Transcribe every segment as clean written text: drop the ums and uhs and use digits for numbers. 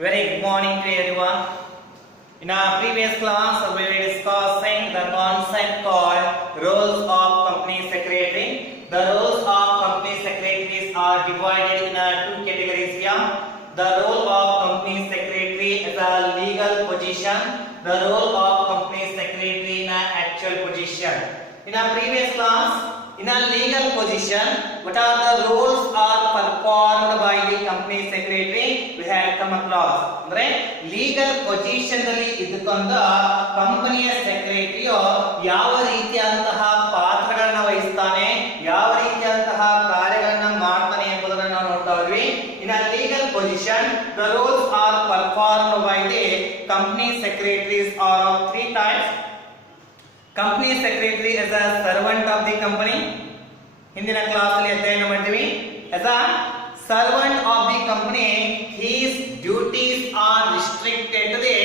Very good morning to everyone. In our previous class, we were discussing the concept called roles of company secretary. The roles of company secretaries are divided in two categories here. The role of company secretary is a legal position. The role of company secretary in an actual position. In our previous class, in a legal position, what are the roles are performed by the company secretary? We had come across. ಅಂದ್ರೆ legal position ನಲ್ಲಿ ಇದ್ದುಕೊಂಡ ಕಂಪನಿಯ ಸೆಕ್ರೆಟರಿಯು ಯಾವ ರೀತಿಯಾದಂತಹ ಪಾತ್ರಗಳನ್ನು ವಹಿಸ್ತಾನೆ, ಯಾವ ರೀತಿಯಾದಂತಹ ಕಾರ್ಯಗಳನ್ನು ಮಾಡ್ತಾನೆ ಎಂಬುದನ್ನು ನಾವು ನೋಡ್ತಾ ಇದ್ವಿ. In a legal position, the roles are performed by the company secretaries are of three types. Company secretary is a servant of the company. ಹಿಂದಿನ ಕ್ಲಾಸ್ ಅಲ್ಲಿ ಅಧ್ಯಯನ ಮಾಡಿದ್ವಿ. As a servant of the company, his duties are restricted to the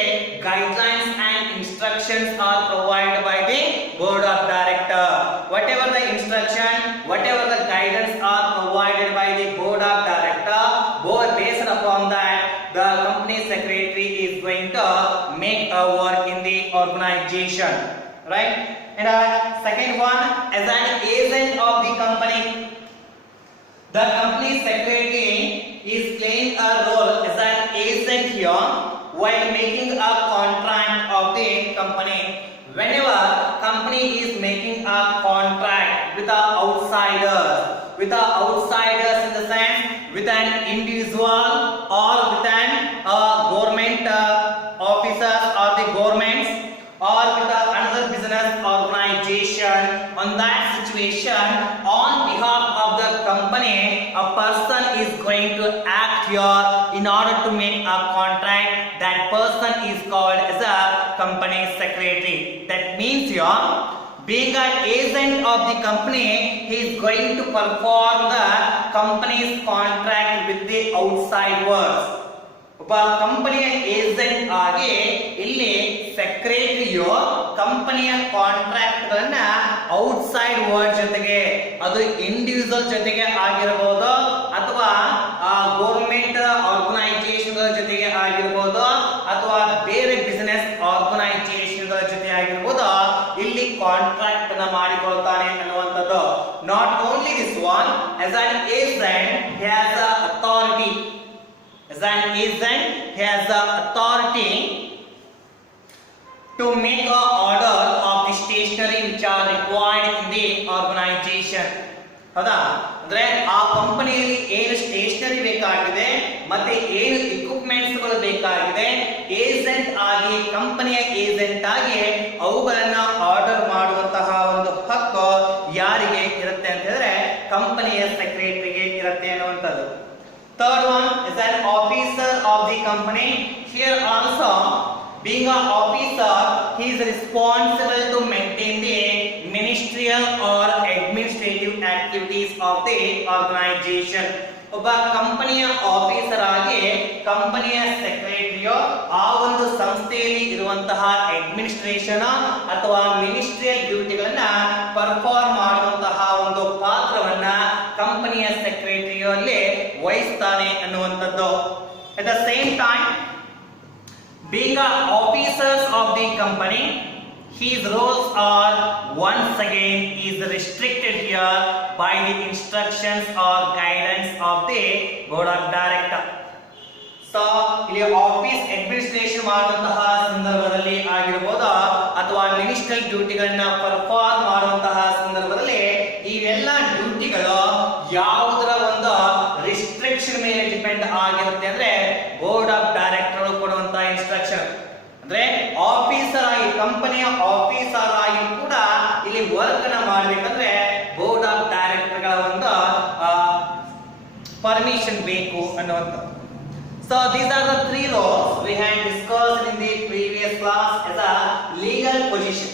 guidelines and instructions are provided by the board of director. Whatever the instruction, whatever the guidance are provided by the board of director, board based upon that, the company secretary is going to make a work in the organization. Right? And second one, as an agent of the company, the company secretary is playing a role as an agent here while making a contract of the company. Whenever company is making a contract with the outsiders in the sense with an individual or with an government officers or the governments or with another business organization, on that situation, on behalf of the company, a person is going to act here in order to make a contract. That person is called as a company secretary. That means here, being an agent of the company, he is going to perform the company's contract with the outside worlds. ಒಬ್ಬ ಕಂಪನಿಯ agent ಆಗಿ ಇಲ್ಲಿ ಸೆಕ್ರೆಟರಿಯು ಕಂಪನಿಯ contract ಗಳನ್ನ outside world ಜೊತೆಗೆ, ಅದು individual ಜೊತೆಗೆ ಆಗಿರಬಹುದು ಅಥವಾ ಗೌರ್ಮೆಂಟ್ ಆರ್ಗನೈಸೇಷನ್ ಗಳ ಜೊತೆಗೆ ಆಗಿರಬಹುದು ಅಥವಾ ಬೇರೆ ಬಿಸಿನೆಸ್ ಆರ್ಗನೈಸೇಷನ್ ಗಳ ಜೊತೆ ಆಗಿರಬಹುದು, ಇಲ್ಲಿ ಕಾಂಟ್ರಾಕ್ಟ್ ಅನ್ನ ಮಾಡಿಕೊಳ್ತಾನೆ ಅನ್ನುವಂಥದ್ದು. Not only this one, as an agent he has a authority. As an agent, he has the authority to make an order of the stationery which are required in the organization. ಹೌದಾ? ಅಂದ್ರೆ ಆ ಕಂಪನಿಯಲ್ಲಿ ಏನು stationery ಬೇಕಾಗಿದೆ ಮತ್ತೆ ಏನು equipments ಗಳು ಬೇಕಾಗಿದೆ, ಏಜೆಂಟ್ ಆಗಿ ಕಂಪನಿಯ ಏಜೆಂಟ್ ಆಗಿ ಅವುಗಳನ್ನ ಆರ್ಡರ್ ಮಾಡುವಂತಹ ಒಂದು ಹಕ್ಕು ಯಾರಿಗೆ ಇರುತ್ತೆ ಅಂತ ಹೇಳಿದ್ರೆ ಕಂಪನಿಯ ಸೆಕ್ರೆಟರಿಗೆ ಇರುತ್ತೆ ಅನ್ನುವಂಥದ್ದು. Third one is an officer of the company. Here also, being an officer, he is responsible to maintain the ministerial or administrative activities of the organization. ಒಬ್ಬ ಕಂಪನಿಯ ಆಫೀಸರ್ ಆಗಿ ಕಂಪನಿಯ ಸೆಕ್ರೆಟರಿಯು ಆ ಒಂದು ಸಂಸ್ಥೆಯಲ್ಲಿ ಇರುವಂತಹ ಅಡ್ಮಿನಿಸ್ಟ್ರೇಷನ್ ಅಥವಾ ಮಿನಿಸ್ಟ್ರಿಯಲ್ ಡ್ಯೂಟಿಗಳನ್ನ ಪರ್ಫಾರ್ಮ್ ಮಾಡುವಂತಹ ಒಂದು ಪಾತ್ರವನ್ನ ಕಂಪನಿಯ ಸೆಕ್ರೆಟರಿಯಲ್ಲಿ ವಹಿಸ್ತಾನೆ ಅನ್ನುವಂಥದ್ದು. At the same time, being officers of the company, his roles are once again is restricted here by the instructions or guidance of the board of director. So ಇಲ್ಲಿ office administration ಮಾಡುವಂತಹ ಸಂದರ್ಭದಲ್ಲಿ ಆಗಿರಬಹುದು ಅಥವಾ ಮಿನಿಸ್ಟ್ರಿಯಲ್ ಡ್ಯೂಟಿಗಳನ್ನ ಪರ್ಫಾರ್ಮ್ ಮಾಡುವಂತಹ ಸಂದರ್ಭದಲ್ಲಿ ಇವೆಲ್ಲ ಡ್ಯೂಟಿಗಳು ಯಾವುದರ ಒಂದು ರಿಸ್ಟ್ರಿಕ್ಷನ್ ಮೇಲೆ ಡಿಪೆಂಡ್ ಆಗಿರುತ್ತೆ ಅಂದ್ರೆ ಬೋರ್ಡ್ ಆಫ್ ಡೈರೆಕ್ಟರ್ ಕೊಡುವಂತಹ ಇನ್ಸ್ಟ್ರಕ್ಷನ್. ಅಂದ್ರೆ ಆಫೀಸರ್ ಆಗಿ ಕಂಪನಿಯ ಆಫೀಸರ್ ಆಗಿ ಕೂಡ ಇಲ್ಲಿ ವರ್ಕ್ ಅನ್ನ ಮಾಡಬೇಕಂದ್ರೆ ಬೋರ್ಡ್ ಆಫ್ ಡೈರೆಕ್ಟರ್ ಗಳ ಒಂದು ಪರ್ಮಿಷನ್ ಬೇಕು ಅನ್ನುವಂಥದ್ದು. So these are the three roles we had discussed in the previous class as a legal position.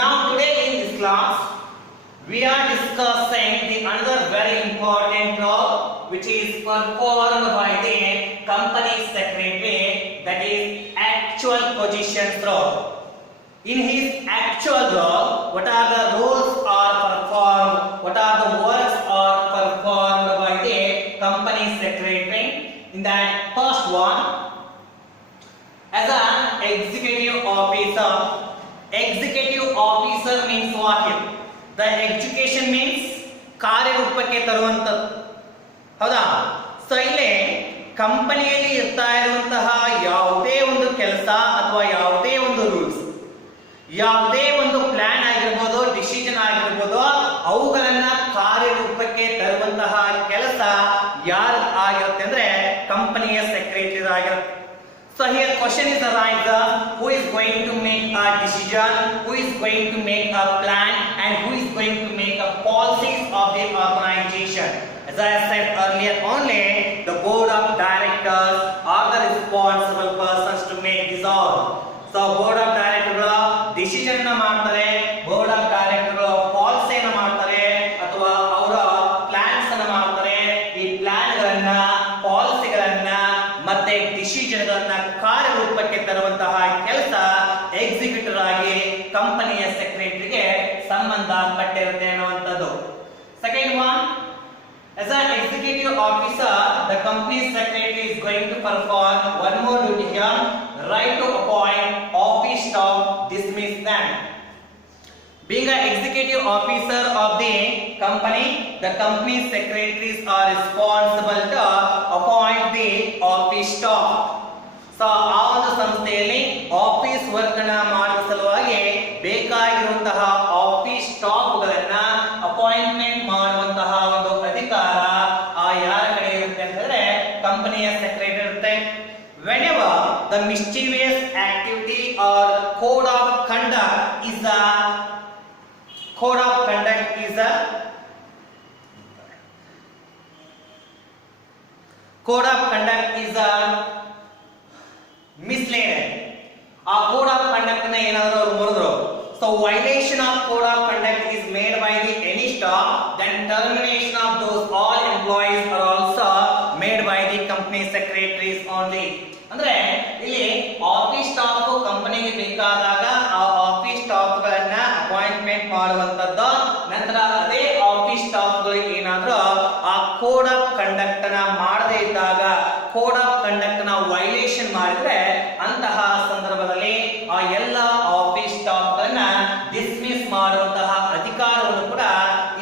Now today in this class we are discussing the another very important role which is performed by the company secretary, that is actual positions role. In his actual role, what are the roles are performed, what are the works are performed by the company secretary? In that first one, as an executive officer. Executive officer means what here? The education means ಕಾರ್ಯರೂಪಕ್ಕೆ ತರುವಂತದ್ದು, ಹೌದಾ? So ಇಲ್ಲಿ ಕಂಪನಿಯಲ್ಲಿ ಇರ್ತಾ ಇರುವಂತಹ ಯಾವುದೇ ಒಂದು ಕೆಲಸ ಅಥವಾ ಯಾವುದೇ ಒಂದು ರೂಲ್ಸ್, ಯಾವುದೇ ಒಂದು ಪ್ಲಾನ್ ಆಗಿರ್ಬೋದು, ಡಿಸಿಷನ್ ಆಗಿರ್ಬೋದು, ಅವುಗಳನ್ನ ಕಾರ್ಯರೂಪಕ್ಕೆ ತರುವಂತಹ ಕೆಲಸ ಯಾರು ಆಗಿರುತ್ತೆ ಅಂದ್ರೆ ಕಂಪನಿಯ ಸೆಕ್ರೆಟರಿ ಆಗಿರುತ್ತೆ. So here question is arises, who is going to make a decision, who is going to make a plan, and who is going to make a policies of the organization. As I said earlier, only the board of directors are the responsible persons to make this all. So board of directors decision na ಮಾಡ್ತಾರೆ, board of directors policy na ಮಾಡ್ತಾರೆ ಅಥವಾ ಅವರ plans na ಮಾಡ್ತಾರೆ. ಈ plan ಗಳನ್ನ, policy ಗಳನ್ನ ಮತ್ತೆ decision ಗಳನ್ನ ಕಾರ್ಯರೂಪಕ್ಕೆ ತರುವಂತಹ ಕೆಲಸ ಎಕ್ಸಿಕ್ಯೂಟಿವ್ ಆಗಿ ಕಂಪನಿಯ ಸೆಕ್ರೆಟರಿಗೆ ಸಂಬಂಧಪಟ್ಟಿರುತ್ತೆ ಅನ್ನುವಂಥದ್ದು. Second one, as an executive officer, the company secretary is going to perform one more duty here, right to appoint office staff, dismiss them. Being an executive officer of the company secretaries are responsible to appoint the office staff. So ಆ ಒಂದು ಸಂಸ್ಥೆಯಲ್ಲಿ office work ಅನ್ನ ಮಾಡುವ ಸಲುವಾಗಿ ಬೇಕಾಗಿರುವಂತಹ office staff ಗಳನ್ನ appointment ಮಾಡುವಂತಹ ಒಂದು ಅಧಿಕಾರ ಆ ಯಾರ ಕಡೆ ಇರುತ್ತೆ ಅಂತಂದ್ರೆ ಕಂಪನಿಯ ಸೆಕ್ರೆಟರಿ ಇರುತ್ತೆ. Whenever the mischievous activity or code of conduct is a misleading. ಆ ಕೋಡ್ ಆಫ್ ಕಂಡಕ್ಟ್ ನ ಏನಾದರೂ ಅವರು ಮುರಿದ್ರು, so violation of code of conduct is made by the any staff, then termination of those all employees are also made by the company secretaries only. ಅಂದ್ರೆ ಇಲ್ಲಿ office staff ಕಂಪನಿಗೆ ಬೇಕಾದಾಗ ಆ office staff ಗಳನ್ನ appointment ಮಾಡುವಂತದ್ದು, ನಂತರ ಅದೇ office staff ಗಳಿಗೆ ಏನಾದ್ರೂ ಆ ಕೋಡ್ ಆಫ್ ಕಂಡಕ್ಟ್ ನ ಮಾಡದೇ ಇದ್ದಾಗ, ಕೋಡ್ ಆಫ್ ಕಂಡಕ್ಟ್ ನ ವೈಲೇಷನ್ ಮಾಡಿದ್ರೆ ಅಂತಹ ಸಂದರ್ಭದಲ್ಲಿ ಆ ಎಲ್ಲ ಆಫೀಸ್ ಸ್ಟಾಫ್ ಗಳನ್ನ ಡಿಸ್ಮಿಸ್ ಮಾಡುವಂತಹ ಅಧಿಕಾರವನ್ನು ಕೂಡ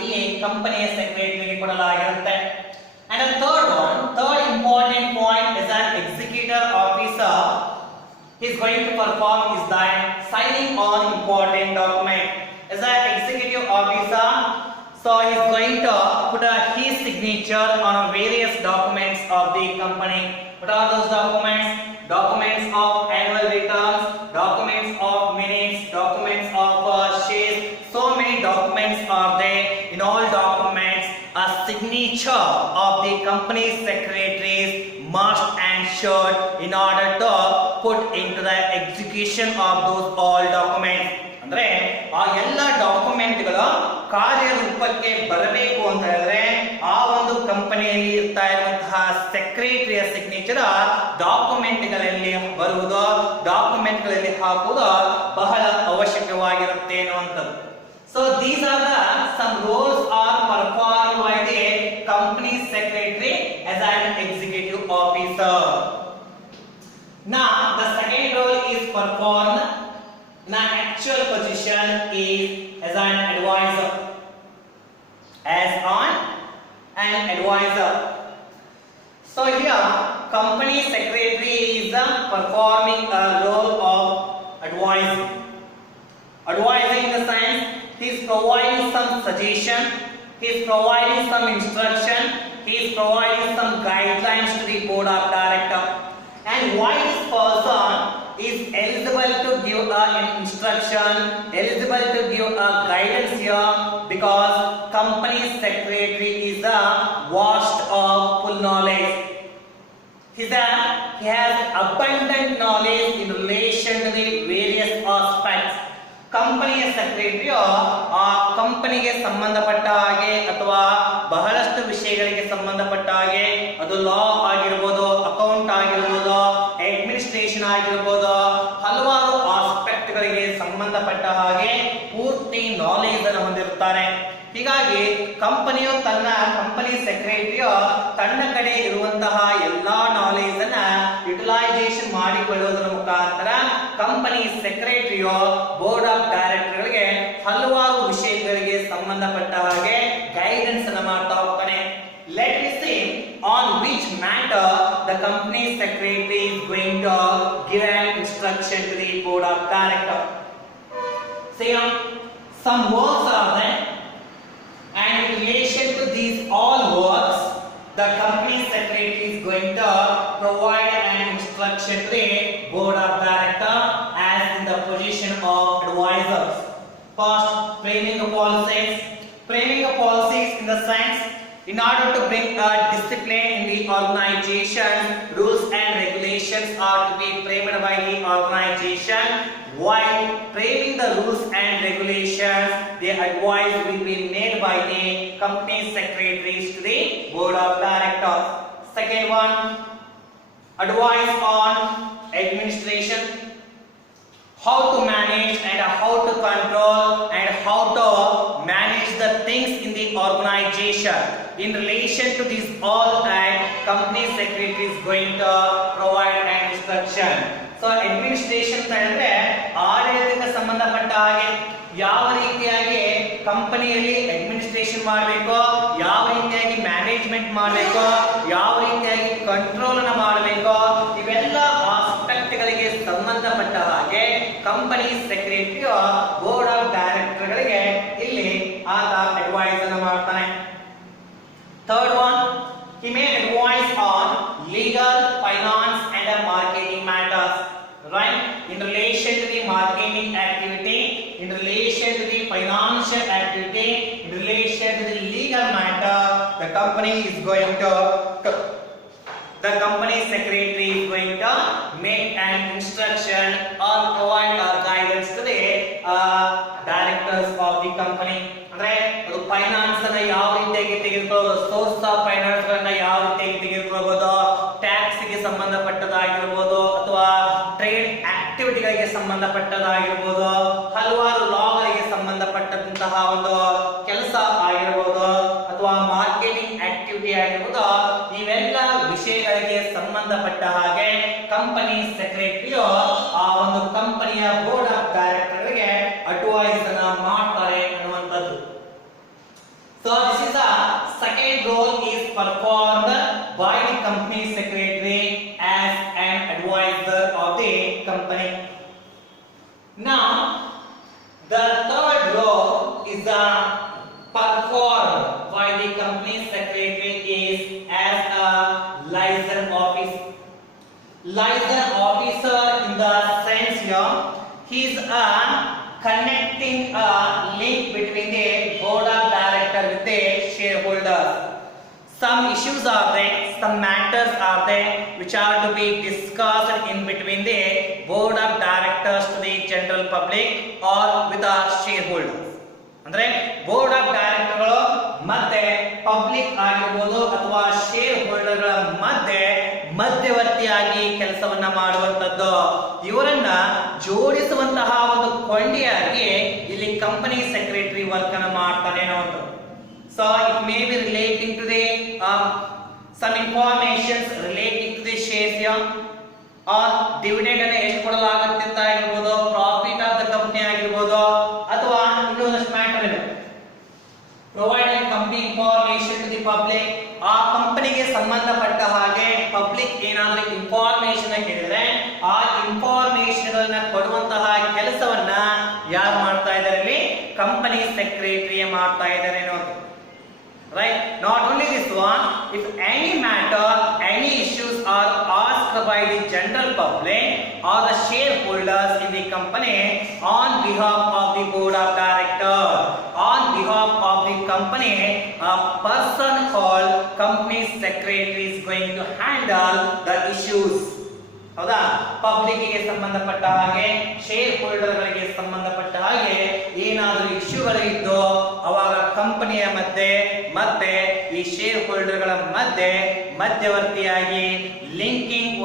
ಇಲ್ಲಿ ಕಂಪನಿಯ ಸೆಕ್ರೆಟರಿಗೆ ಕೊಡಲಾಗಿರುತ್ತೆ. And the third important point is an executive officer is going to perform is that signing on important document. As an executive officer, so he is going to put his signature on various documents of the company. What are those documents? Documents of annual returns, documents of minutes, documents of shares. So many documents are there. In all documents, a signature of the company secretaries must ensure in order to put into the execution of those all documents. ಅಂದ್ರೆ ಆ ಎಲ್ಲ ಡಾಕ್ಯುಮೆಂಟ್ಗಳು ಕಾರ್ಯರೂಪಕ್ಕೆ ಬರಬೇಕು ಅಂತ ಹೇಳಿದ್ರೆ ಆ ಒಂದು ಕಂಪನಿಯಲ್ಲಿ ಇರ್ತಾ ಇರುವಂತಹ ಸೆಕ್ರೆಟರಿಯ ಸಿಗ್ನೇಚರ್ ಡಾಕ್ಯುಮೆಂಟ್ಗಳಲ್ಲಿ ಬರುವುದು, ಡಾಕ್ಯುಮೆಂಟ್ಗಳಲ್ಲಿ ಹಾಕುವುದು ಬಹಳ ಅವಶ್ಯಕವಾಗಿರುತ್ತೆ ಅನ್ನುವಂಥದ್ದು. So these are the some roles are performed by the company secretary as an executive officer. Now the second role is performed in an actual position is as an advisor. So here company secretary is performing a role of advising. Advising in the sense he is providing some suggestion, he is providing some instruction, he is providing some guidelines to the board of directors. And why this person is eligible to give an instruction, eligible to give a guidance here? Because company secretary is a vast of full knowledge. He has abundant knowledge in relation to the various aspects. ಕಂಪನಿಯ ಸೆಕ್ರೆಟರಿಯು ಆ ಕಂಪನಿಗೆ ಸಂಬಂಧಪಟ್ಟ ಹಾಗೆ ಅಥವಾ ಬಹಳಷ್ಟು ವಿಷಯಗಳಿಗೆ ಸಂಬಂಧಪಟ್ಟ ಹಾಗೆ, ಅದು ಲಾ ಆಗಿರ್ಬೋದು, ಅಕೌಂಟ್ ಆಗಿರ್ಬೋದು, ಅಡ್ಮಿನಿಸ್ಟ್ರೇಷನ್ ಆಗಿರ್ಬೋದು, ಹಲವಾರು ಆಸ್ಪೆಕ್ಟ್ ಗಳಿಗೆ ಸಂಬಂಧಪಟ್ಟ ಹಾಗೆ ಪೂರ್ತಿ ನಾಲೆಜ್ ಅನ್ನು ಹೊಂದಿರುತ್ತಾರೆ. ಹೀಗಾಗಿ ಕಂಪನಿ ಸೆಕ್ರೆಟರಿಯು ತನ್ನ ಕಡೆ ಇರುವಂತಹ ಎಲ್ಲಾ ನಾಲೆಜ್ ಅನ್ನ ಯುಟಿಲೈಸೇಷನ್ ಮಾಡಿಕೊಂಡು ಮಾಡಿಕೊಳ್ಳುವುದರ ಮುಖಾಂತರ ಕಂಪನಿ ಸೆಕ್ರೆಟರಿಯು ಬೋರ್ಡ್ ಆಫ್ ಡೈರೆಕ್ಟರ್ಗಳಿಗೆ ಹಲವಾರು ವಿಷಯಗಳಿಗೆ ಸಂಬಂಧಪಟ್ಟ ಹಾಗೆ ಗೈಡೆನ್ಸ್ ಅನ್ನು ಮಾಡ್ತಾ ಹೋಗ್ತಾನೆ. Let me see on which matter the company secretary is going to give an instruction to the board of director. See, some works are there, and in relation to these all works, the company secretary is going to provide an instruction to the board of director as in the position of advisors. First, framing of policies. Framing of policies in the sense, in order to bring a discipline in the organization, rules and regulations are to be framed by the organization. While framing the rules and regulations, the advice will be made by the company secretaries to the board of directors. Second one, advice on administration, how to manage and how to control and how to manage the things in the organization. In relation to this all, and company secretary is going to provide an instruction. So administration ಅಂದ್ರೆ ಆಡಳಿತಕ್ಕೆ ಸಂಬಂಧಪಟ್ಟ ಹಾಗೆ ಯಾವ ರೀತಿಯಾಗಿ ಕಂಪನಿಯಲ್ಲಿ administration ಮಾಡಬೇಕು, ಯಾವ ರೀತಿಯಾಗಿ ಮ್ಯಾನೇಜ್ಮೆಂಟ್ ಮಾಡಬೇಕು, ಯಾವ ರೀತಿಯಾಗಿ ಕಂಟ್ರೋಲ್ ಅನ್ನು ಮಾಡಬೇಕು, ಇವೆಲ್ಲ ಆಸ್ಪೆಕ್ಟ್ ಗಳಿಗೆ ಸಂಬಂಧಪಟ್ಟ ಹಾಗೆ company secretary board of director ಗಳಿಗೆ ಇಲ್ಲಿ ಆತ ಅಡ್ವೈಸ್ ಅನ್ನು ಮಾಡ್ತಾನೆ. Third one, he may advise on legal, finance and marketing matters. Right? In relation to the marketing activity, in relation to the financial activity, in relation to the legal matter, the company secretary is going to make an instruction or provide guidance to the directors of the company. ಅಂದ್ರೆ ಅದು finance ಅನ್ನ ಯಾವ ರೀತಿಯಾಗಿ ತೆಗೆದುಕೊಳ್ಳೋದು, source of finance ಗಳನ್ನ ಯಾವ ರೀತಿಯಾಗಿ ತೆಗೆದುಕೊಳ್ಳಬಹುದು, tax ಗೆ ಸಂಬಂಧಪಟ್ಟದಾಗಿರ್ಬೋದು ಅಥವಾ ಟ್ರೇಡ್ ಆಕ್ಟಿವಿಟಿಗಳಿಗೆ ಸಂಬಂಧಪಟ್ಟದಾಗಿರ್ಬೋದು, ಹಲವಾರು ಲಾಗಳಿಗೆ ಸಂಬಂಧಪಟ್ಟಂತಹ ಒಂದು ಕೆಲಸ ಆಗಿರ್ಬೋದು ಅಥವಾ ಮಾರ್ಕೆಟಿಂಗ್ ಆಕ್ಟಿವಿಟಿ ಆಗಿರ್ಬೋದು, ಇವೆಲ್ಲ ವಿಷಯಗಳಿಗೆ ಸಂಬಂಧಪಟ್ಟ ಹಾಗೆ ಕಂಪನಿ ಸೆಕ್ರೆಟರಿಯು ಆ ಒಂದು ಕಂಪನಿಯ ಬೋರ್ಡ್ ಆಫ್ ಡೈರೆಕ್ಟರ್ಗೆ ಅಡ್ವೈಸ್ ಅನ್ನ ಮಾಡ್ತಾರೆ ಅನ್ನುವಂಥದ್ದು. So this is the second role is performed by the company secretary as an advisor of the company. Now the third role is performed by the company secretary is as a liaison officer. Liaison officer in the sense here, he is a connecting a link between the board of director with the shareholders. Some issues are there, some matters are there which are to be discussed in between the board of directors to the general public or with the shareholders. ಅಂದ್ರೆ board of ಡೈರೆಕ್ಟರ್ಗಳು ಮತ್ತೆ public ಆಗಿರ್ಬೋದು ಅಥವಾ share ಹೋಲ್ಡರ್ಗಳ ಮಧ್ಯವರ್ತಿಯಾಗಿ ಕೆಲಸವನ್ನ ಮಾಡುವಂತದ್ದು, ಇವರನ್ನ ಜೋಡಿಸುವಂತಹ ಒಂದು ಕೊಂಡಿಯಾಗಿ ಇಲ್ಲಿ ಕಂಪನಿ ಸೆಕ್ರೆಟರಿ ವರ್ಕ್ ಅನ್ನ ಮಾಡ್ತಾನೆ ಅನ್ನೋದು. So it may be relating to the some informations relating to the shares here or dividend ಅನ್ನು ಎಷ್ಟು ಕೊಡಲಾಗುತ್ತೆ ಅಂತ ಆಗಿರ್ಬೋದು, ಪ್ರಾಫಿಟ್ ಆಫ್ ದ ಕಂಪನಿ ಆಗಿರ್ಬೋದು ಅಥವಾ ಇನ್ನೊಂದಷ್ಟು ಮ್ಯಾಟರ್ ಇದೆ. Providing company information to the public, ಆ ಕಂಪನಿಗೆ ಸಂಬಂಧಪಟ್ಟ ಹಾಗೆ ಪಬ್ಲಿಕ್ ಏನಾದರೂ ಇನ್ಫಾರ್ಮೇಶನ್ ಕೇಳಿದ್ರೆ ಆ ಇನ್ಫಾರ್ಮೇಶನ್ ಗಳನ್ನ ಕೊಡುವಂತಹ ಕೆಲಸವನ್ನ ಯಾರು ಮಾಡ್ತಾ ಇದ್ದಾರೆ ಇಲ್ಲಿ? ಕಂಪನಿ ಸೆಕ್ರೆಟರಿ ಮಾಡ್ತಾ ಇದ್ದಾರೆ ಅನ್ನೋದು. Right? Not only this one, if any matter, any issues are asked by the general public or the shareholders in the company on behalf of the board of directors, on behalf of the company, a person called company secretary is going to handle the issues. ಹೌದಾ? Public ಗೆ ಸಂಬಂಧಪಟ್ಟ ಹಾಗೆ share holder ಗಳಿಗೆ ಸಂಬಂಧಪಟ್ಟ ಹಾಗೆ ಏನಾದರೂ ಇಶ್ಯೂಗಳು ಇದ್ದೋ ಅವಾಗ ಕಂಪನಿಯ ಮತ್ತೆ ಈ ಶೇರ್ ಹೋಲ್ಡರ್ ಗಳ ಮಧ್ಯವರ್ತಿಯಾಗಿ ಲಿಂಕಿಂಗ್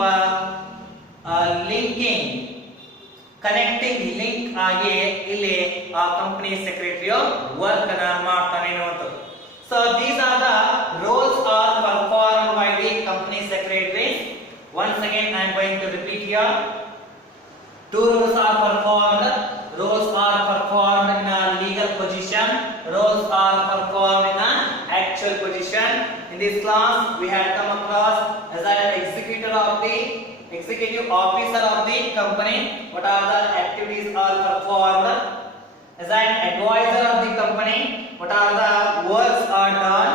ಕನೆಕ್ಟಿಂಗ್ ಲಿಂಕ್ ಆಗಿ ಇಲ್ಲಿ ಆ ಕಂಪನಿ ಸೆಕ್ರೆಟರಿಯು ವರ್ಕ್ ಅನ್ನ ಮಾಡ್ತಾನೆ ಅನ್ನುವಂಥದ್ದು. So these are the roles are performed by the company secretary. Once again I am going to repeat here. Two roles are performed. Roles are performed in a legal position. Roles are performed in a actual position. In this class, we have come across as an executive officer of the company. What are the activities are performed? As an advisor of the company, what are the works are done?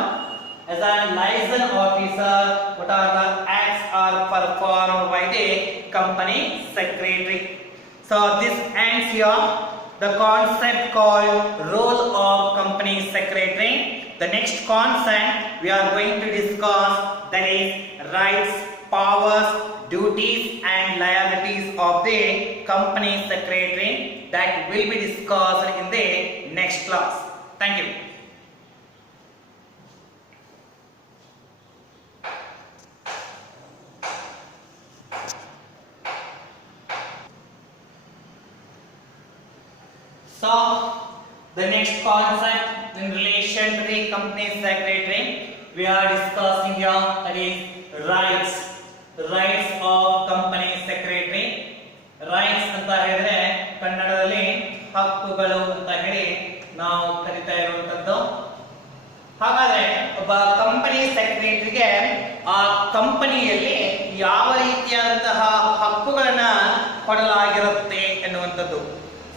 As a liaison officer, what are the acts are performed by the company secretary? So this ends here the concept called role of company secretary. The next concept we are going to discuss, that is rights, powers, duties and liabilities of the company secretary, that will be discussed in the next class. Thank you. So the next concept in relation to the company secretary we are discussing here, that is rights of company secretary. Rights ಅಂತ ಹೇಳಿದ್ರೆ ಕನ್ನಡದಲ್ಲಿ ಹಕ್ಕುಗಳು ಅಂತ ಹೇಳಿ ನಾವು ಕರಿತಾ ಇರುವಂತದ್ದು. ಹಾಗಾದ್ರೆ ಒಬ್ಬ ಕಂಪನಿ ಸೆಕ್ರೆಟರಿಗೆ ಆ ಕಂಪನಿಯಲ್ಲಿ ಯಾವ ರೀತಿಯಾದಂತಹ ಹಕ್ಕುಗಳನ್ನ ಕೊಡಲಾಗಿರುತ್ತೆ ಎನ್ನುವಂಥದ್ದು.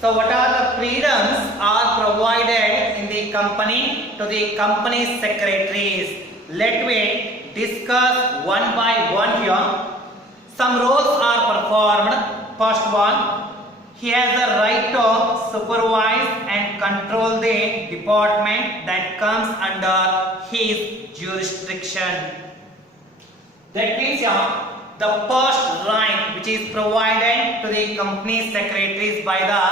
So what are the freedoms are provided in the company to the company secretaries? Let me discuss one by one here. Some roles are performed. First one, he has the right to supervise and control the department that comes under his jurisdiction. That means the first right which is provided to the company secretaries by the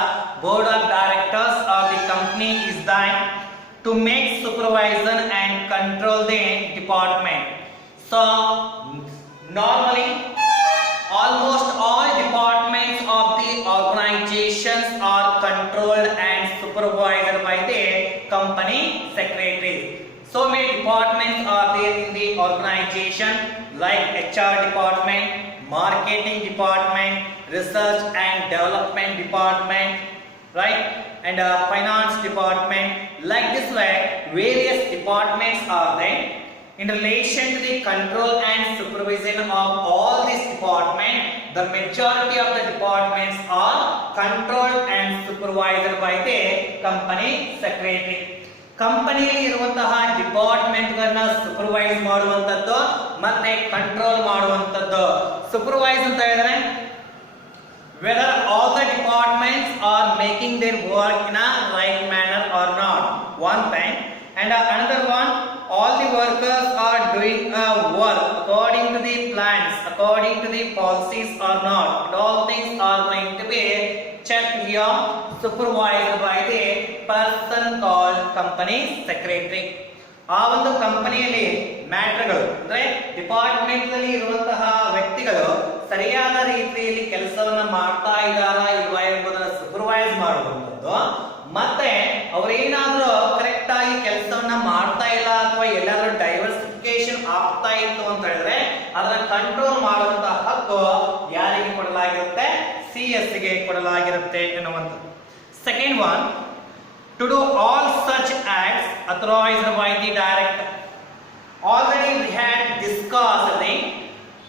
board of directors of the company is that to make supervision and control the department. So normally almost all departments of the organizations are controlled and supervised by the company secretaries. So many departments are there in the organization, like HR department, marketing department, research and development department, right, and finance department. Like this way, various departments are there. In relation to the control and supervision of all these departments, the majority of the departments are controlled and supervised by the company secretary. ಕಂಪನಿಯಲ್ಲಿ ಇರುವಂತಹ department ಗಳನ್ನ supervise ಮಾಡುವಂತದ್ದು ಮತ್ತೆ control ಮಾಡುವಂತದ್ದು. Supervise ಅಂತ ಹೇಳಿದ್ರೆ whether all the departments are making their work in a right manner or not, one thing, and another one, all the workers are doing work according to the plans, according to the policies or not, and all things are going to be checked here, supervised by the person called company secretary. ಆ ಒಂದು ಕಂಪನಿಯಲ್ಲಿ ಮ್ಯಾಟರ್ಗಳು ಅಂದ್ರೆ department ನಲ್ಲಿ ಇರುವಂತಹ ವ್ಯಕ್ತಿಗಳು ಸರಿಯಾದ ರೀತಿಯಲ್ಲಿ ಕೆಲಸವನ್ನ ಮಾಡ್ತಾ ಇದ್ದಾರಾ ಇಲ್ವಾ ಎಂಬುದನ್ನು ಸೂಪರ್ವೈಸ್ ಮಾಡುವಂತದ್ದು, ಮತ್ತೆ ಅವರೇನಾದ್ರೂ ಕರೆಕ್ಟ್ ಆಗಿ ಕೆಲಸವನ್ನ ಮಾಡ್ತಾ ಇಲ್ಲ ಅಥವಾ ಎಲ್ಲಾದ್ರೂ ಡೈವರ್ಸಿಫಿಕೇಶನ್ ಆಗ್ತಾ ಇತ್ತು ಅಂತ ಹೇಳಿದ್ರೆ ಅದನ್ನ ಕಂಟ್ರೋಲ್ ಮಾಡುವಂತಹ ಹಕ್ಕು ಯಾರಿಗೆ ಕೊಡಲಾಗಿರುತ್ತೆ? CS ಗೆ ಕೊಡಲಾಗಿರುತ್ತೆ ಎನ್ನುವಂಥದ್ದು. Second one, to do all such acts authorized by the director. Already we had discussed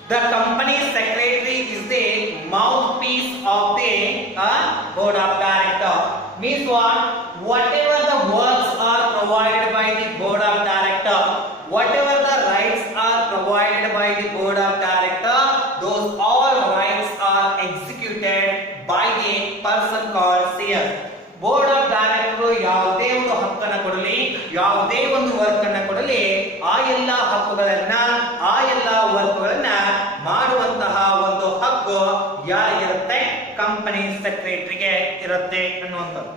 the company secretary is the mouthpiece of the board of director. Means what? Whatever the works are provided by the board of director, whatever the rights are provided by the board of director, those all rights are executed by the person called CS. Board of director ಯಾವುದೇ ಒಂದು ಹಕ್ಕನ್ನ ಕೊಡಲಿ, ಯಾವುದೇ ಒಂದು work ಅನ್ನ ಕೊಡಲಿ, ಆ ಎಲ್ಲ ಹಕ್ಕುಗಳನ್ನ ಆ ಎಲ್ಲ ವರ್ಕ್ಗಳನ್ನ ಮಾಡುವಂತಹ ಒಂದು ಹಕ್ಕು ಯಾರಿಗಿರುತ್ತೆ? ಕಂಪನಿ ಸೆಕ್ರೆಟರಿಗೆ ಇರುತ್ತೆ ಅನ್ನುವಂಥದ್ದು.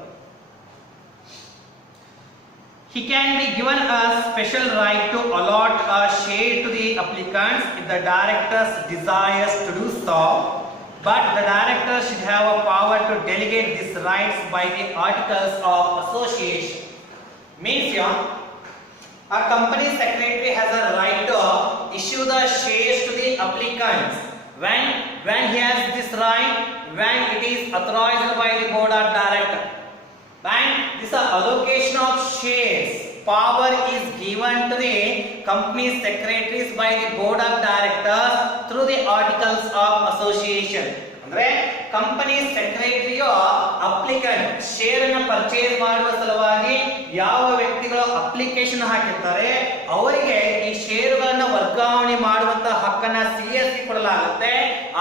He can be given a special right to allot a share to the applicants if the directors desires to do so. But the director should have a power to delegate these rights by the articles of association. Means a company secretary has a right to issue the shares to the applicants. When he has this right, when it is authorized by the board of directors. And this allocation of shares power is given to the company secretaries by the board of directors through the articles of association. ಅಂದ್ರೆ company ಸೆಕ್ರೆಟರಿಯು applicant share ಅನ್ನು purchase ಮಾಡುವ ಸಲುವಾಗಿ ಯಾವ ವ್ಯಕ್ತಿಗಳು application ಹಾಕಿರ್ತಾರೆ ಅವರಿಗೆ ಈ ಷೇರುಗಳನ್ನು ವರ್ಗಾವಣೆ ಮಾಡುವಂತ ಹಕ್ಕನ್ನ ಸಿಎಸ್ ಗೆ ಕೊಡಲಾಗುತ್ತೆ.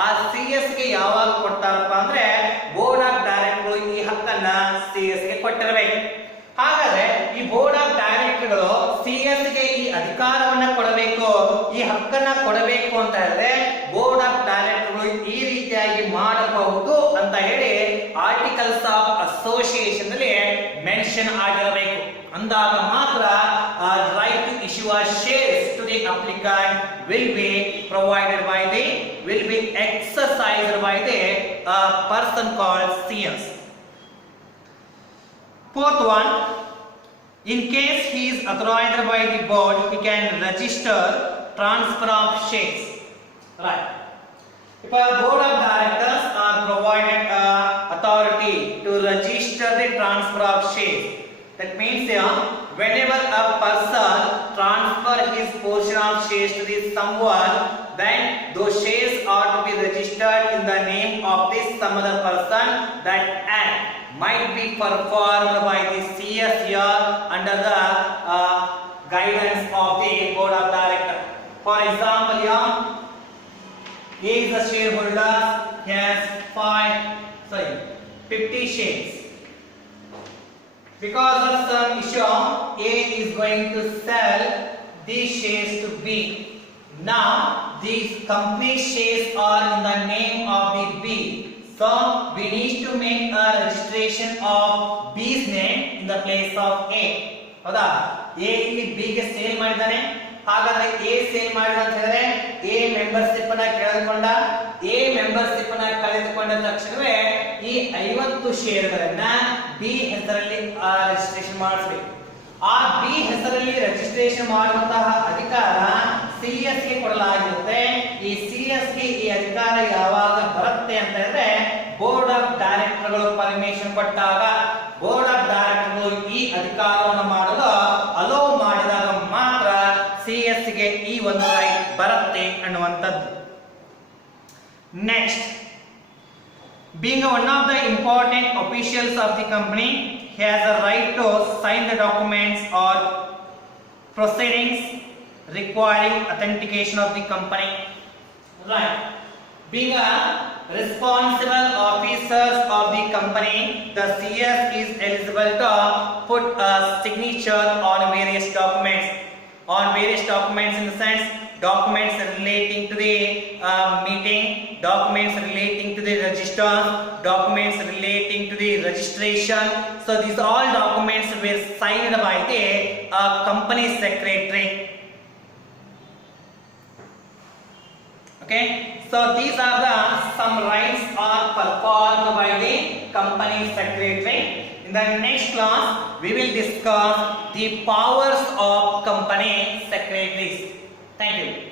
ಆ ಸಿಎಸ್ ಗೆ ಯಾವಾಗ ಕೊಡ್ತಾರಪ್ಪ ಅಂದ್ರೆ ಬೋರ್ಡ್ ಆಫ್ ಡೈರೆಕ್ಟರ್ ಈ ಹಕ್ಕನ್ನ ಸಿಎಸ್ ಗೆ ಕೊಟ್ಟಿರಬೇಕು. ಹಾಗಾದ್ರೆ ಈ ಬೋರ್ಡ್ ಆಫ್ ಡೈರೆಕ್ಟರ್ಗಳು ಸಿಎಸ್ ಗೆ ಈ ಅಧಿಕಾರವನ್ನ ಕೊಡಬೇಕು, ಈ ಹಕ್ಕನ್ನ ಕೊಡಬೇಕು ಅಂತ ಹೇಳಿದ್ರೆ ಬೋರ್ಡ್ ಆಫ್ ಡೈರೆಕ್ಟರ್ಗಳು ಈ ರೀತಿಯಾಗಿ ಮಾಡಬಹುದು ಅಂತ ಹೇಳಿ ಆರ್ಟಿಕಲ್ಸ್ ಆಫ್ ಅಸೋಸಿಯೇಷನ್ ನಲ್ಲಿ ಮೆನ್ಷನ್ ಆಗಿರಬೇಕು. ಅಂದಾಗ ಮಾತ್ರ right to issue a shares to the applicant will be exercised by the person called CS. Fourth one, in case he is authorized by the board, he can register transfer of shares. Right. If a board of directors are provided authority to register the transfer of shares, that means whenever a person transfer his portion of shares to the someone, then those shares are to be registered in the name of this some other person. That act might be performed by the CS here under the guidance of the board of directors. For example, here A is a shareholder, he has 50 shares. Because of some issue, A is going to sell these shares to B. Now these company shares are in the name of the B. So we need to make a registration of B's name in the place of A. ಹೌದಾ? A ಇಲ್ಲಿ B ಗೆ sale ಮಾಡಿದಾನೆ. ಹಾಗಾದ್ರೆ A sale ಮಾಡಿದ ಅಂತ ಹೇಳಿದ್ರೆ A membership ಅನ್ನ ಕಳೆದುಕೊಂಡ. A ಮೆಂಬರ್ಶಿಪ್ ಅನ್ನ ಕಳೆದುಕೊಂಡ ತಕ್ಷಣವೇ ಈ 50 ಷೇರುಗಳನ್ನ B ಹೆಸರಲ್ಲಿ ರಿಜಿಸ್ಟ್ರೇಷನ್ ಮಾಡಿಸಬೇಕು. ಆ B ಹೆಸರಲ್ಲಿ ರಿಜಿಸ್ಟ್ರೇಷನ್ ಮಾಡುವಂತಹ ಅಧಿಕಾರ CS ಗೆ ಕೊಡಲಾಗಿರುತ್ತೆ. ಈ CS ಗೆ ಈ ಅಧಿಕಾರ ಯಾವಾಗ ಬರುತ್ತೆ ಅಂತ ಹೇಳಿದ್ರೆ ಬೋರ್ಡ್ ಆಫ್ ಡೈರೆಕ್ಟರ್ಗಳು ಪರ್ಮಿಷನ್ ಕೊಟ್ಟಾಗ, ಬೋರ್ಡ್ ಆಫ್ ಡೈರೆಕ್ಟರ್ಗಳು ಈ ಅಧಿಕಾರವನ್ನು ಮಾಡಲು ಅಲೋ ಮಾಡಿದಾಗ ಮಾತ್ರ CS ಗೆ ಈ ಒಂದು ರೈಟ್ ಬರುತ್ತೆ ಅನ್ನುವಂಥದ್ದು. Next, being one of the important officials of the company, he has a right to sign the documents or proceedings requiring authentication of the company. Right. Being a responsible officers of the company, the CS is eligible to put a signature on various documents. On various documents in the sense documents relating to the meeting, documents relating to the register, documents relating to the registration. So these all documents were signed by the company secretary. Okay, so these are the some rights are performed by the company secretary. In the next class we will discuss the powers of company secretaries. Thank you.